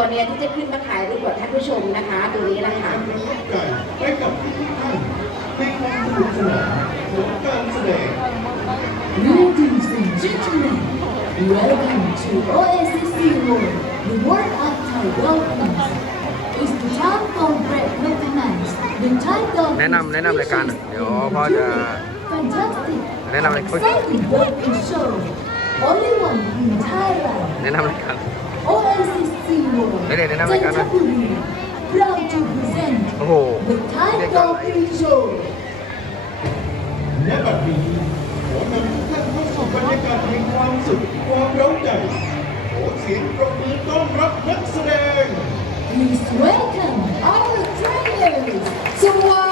ตัวเนี้ยที่จะขึ้นมาถ่ายรูปกับท่านผู้ชมนะคะตัวนี้แหละคะระทับใจไปกับทุกท่านในความสนุกสนานของการแสดง Ladies and gentlemen, welcome to OSCC World, the World of Thai Dolphins. It's the time for break maintenance. The Thai Dolphins แนะนำแนะนำรายการหน่อยเดี๋ยวพ่อจะ Fantastic, แนะนำรายการ exciting dolphin show. Only one in Thailand. แนะนำรายการ OSCC World. ไม่ได้แนะนำรายการนะ Jantaburi, proud to present โอ้โห the Thai Dolphin Show. และบัดนี้ขอนำทุกท่านเข้าสู่บรรยากาศแห่งความสุขความเร้าใจขอเสียงปรบมือต้อนรับนักแสดง Please welcome our trainers. สวั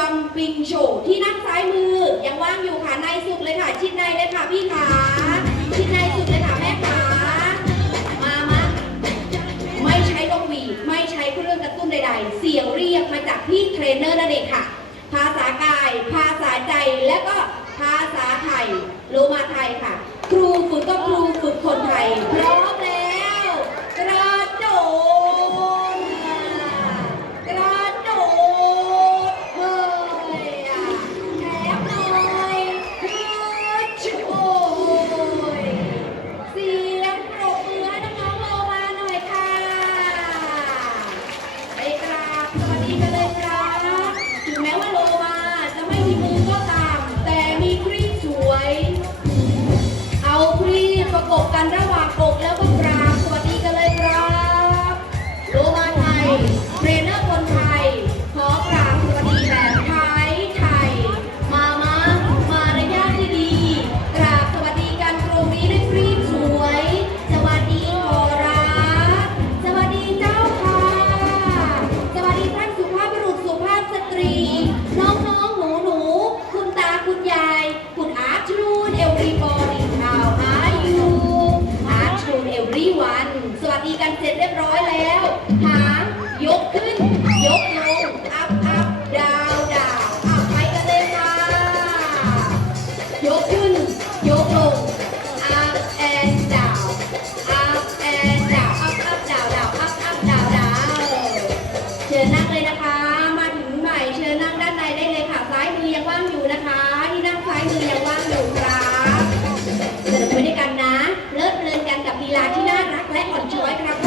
Dolphin Jumping Show ที่นั่งซ้ายมือ ยังว่างอยู่ค่ะในสุดเลยค่ะ ชิดในเลยค่ะพี่ขาชิดในสุดเลยค่ะแม่ขามามาไม่ใช้ลงหวีดไม่ใช้เครื่องกระตุ้นใดๆ เสียงเรียกมาจากพี่เทรนเนอร์นั่นเองค่ะ ภาษากาย ภาษาใจและก็ภาษาไทยโลมาไทยค่ะ ครูฝึกก็ครูฝึกคนไทยพร้อม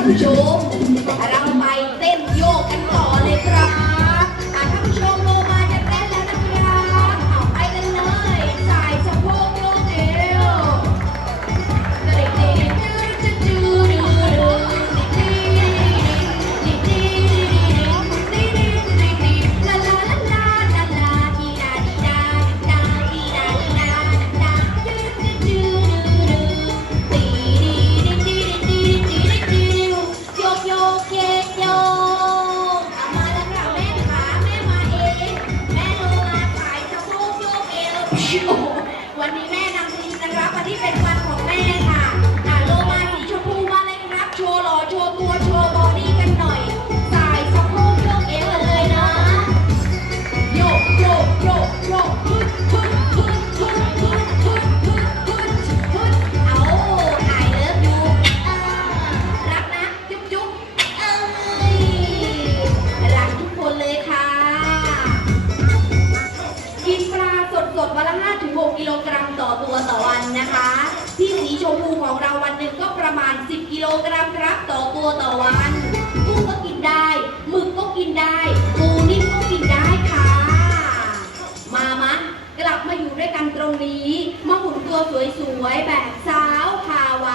不 มูของเราวันหนึ่งก็ประมาณ 10 กิโลกรัมครับต่อตัวต่อวันกุ้งก็กินได้หมึกก็กินได้ปูนิ่มก็กินได้ค่ะ มามะกลับมาอยู่ด้วยกันตรงนี้มาหุ่นตัวสวยๆแบบสาวพาไว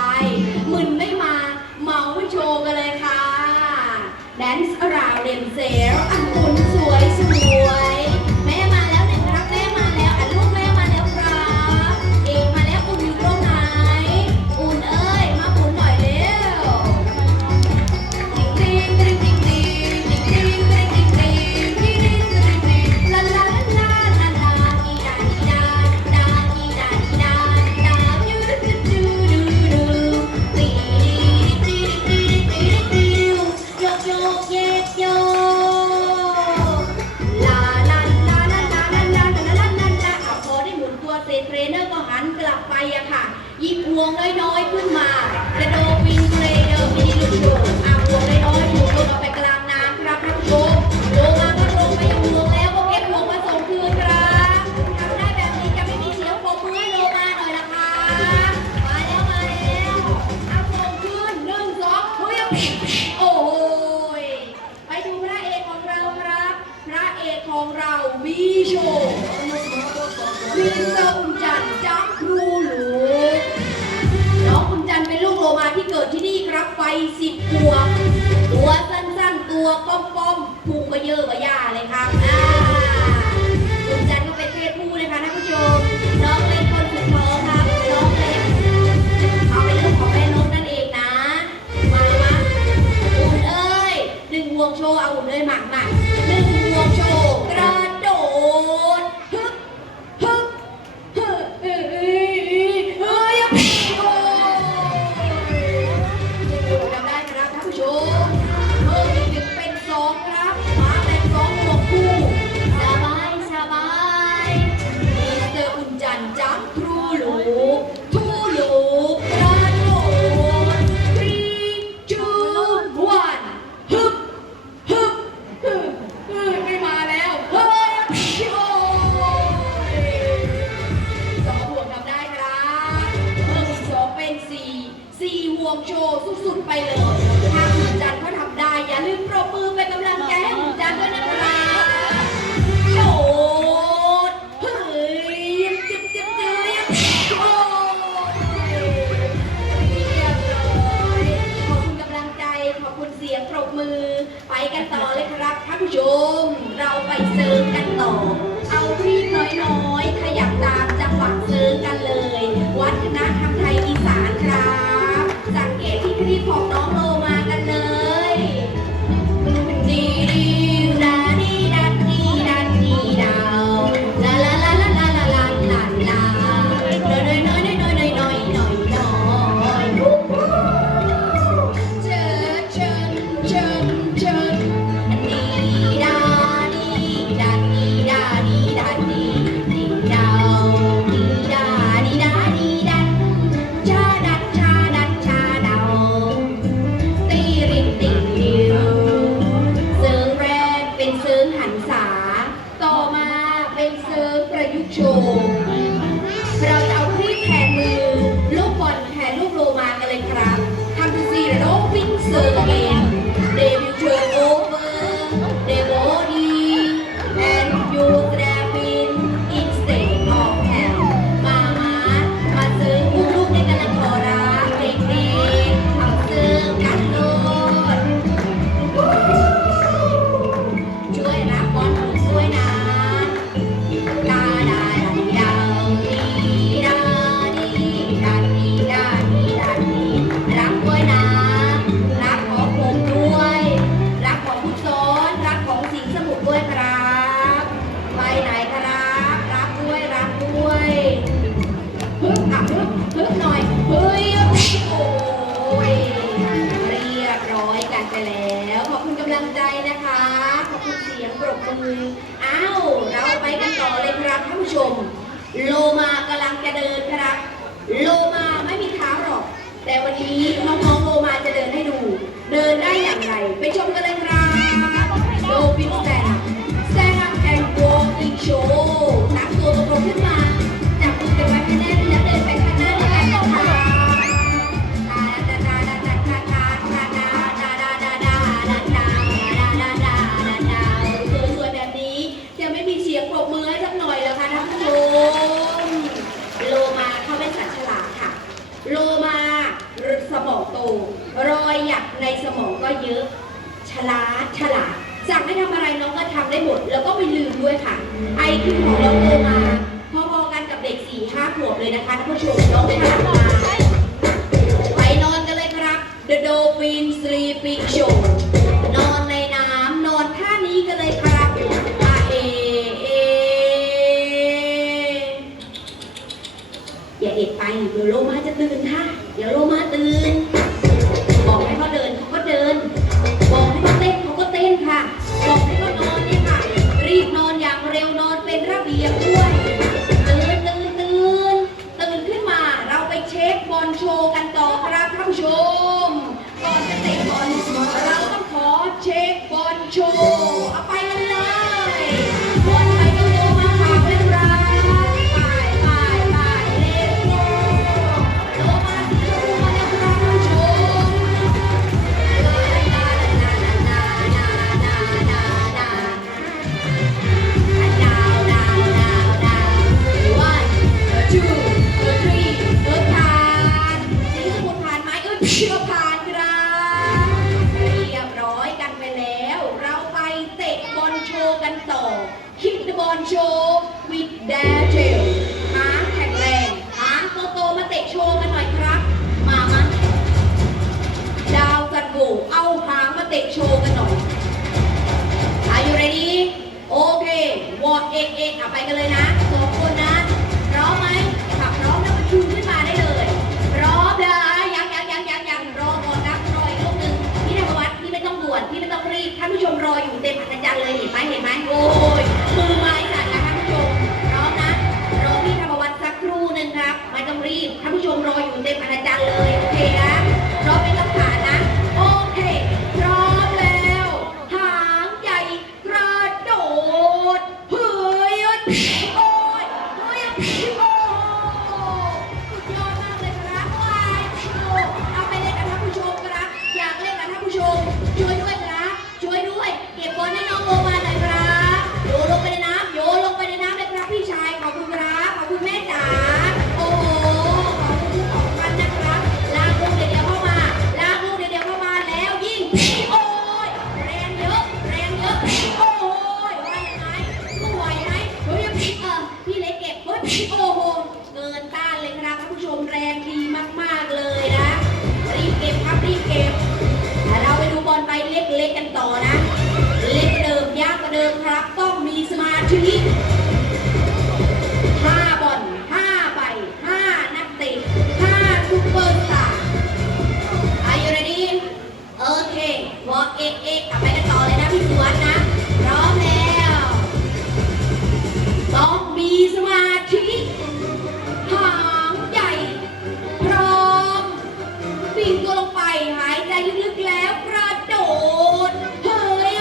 มึนไม่มาเมาโชว์กันเลยค่ะแดนซ์ราวเรนเซลอันอุ่นสวยสวย โลมาไม่มีเท้าหรอก แต่วันนี้ ปีกโฉดนอนในน้ำนอนท่านี้ก็เลยปรากอาเอเออย่าเอกไปเดี๋ยวโลมาจะตื่นค่ะ เดี๋ยวโลมาตื่น บอกให้เขาเดินเขาก็เดิน บอกให้เขาเต้นเขาก็เต้นค่ะ บอกให้เขานอนเนี่ยค่ะ รีบนอนอย่างเร็วนอนเป็นระเบียบด้วยตื่นตื่นตื่นตื่นขึ้นมาเราไปเช็คบอลโชว์กันต่อครับท่านผู้ชม ชีวิตห้าบอลห้าใบห้านักเตะห้าซุปเปอร์สตาร์ Are you ready โอเควอเอเอกลับไปกันต่อเลยนะพี่สวนนะ พร้อมแล้ว ต้องมีสมาธิหางใหญ่ พร้อมปิ่งตัวลงไปหายใจลึกๆแล้วกระโดด เฮ้ย